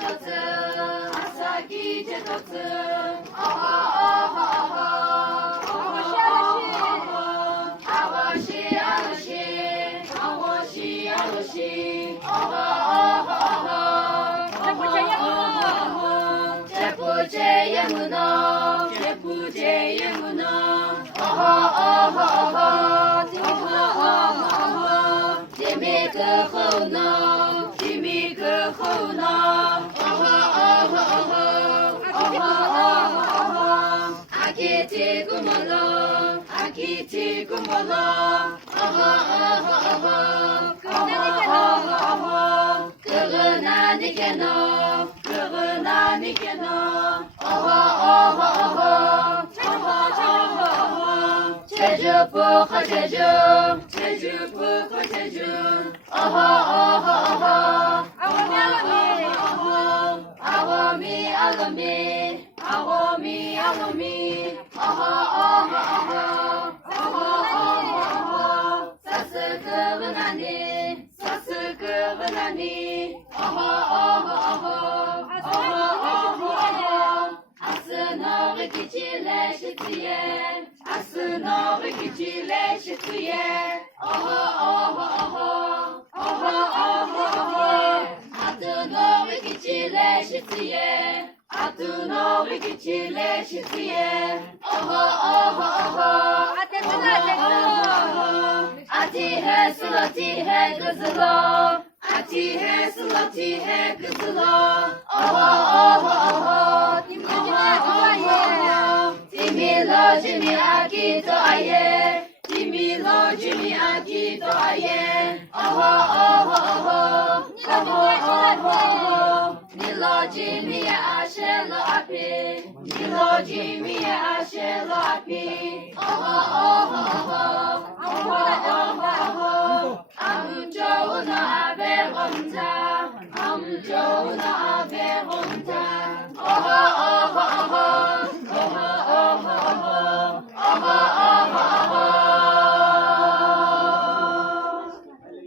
제도츠 아사기 제도츠 아하 아와시 아로시 아워시 아로시 아하 제부제 예문어 제부제 예문어 아하 지미그호너 지미그호너 아키티구몰로 아키티구몰로 그그나니케노 그그나니케노 제주부커 제주 제주부커 제주 아워미 알로미 아워미 알로미 사스그브나니 사스그브나니 아스너리 기질레 시티에 아스너리 기질레 시티에 아드너리 기질레 시티에 아드너리 기질레 시티에 아티해 슬라티해 그슬로 아티해 슬라티해 그슬로 지밀로 지미 아기도 아예 지밀로 지미 아기도 아예 닐로 지미야 아셸로 아피 닐로 지미야 아셸로 아피 암 좋은 아벨 검사 암 좋은 아벨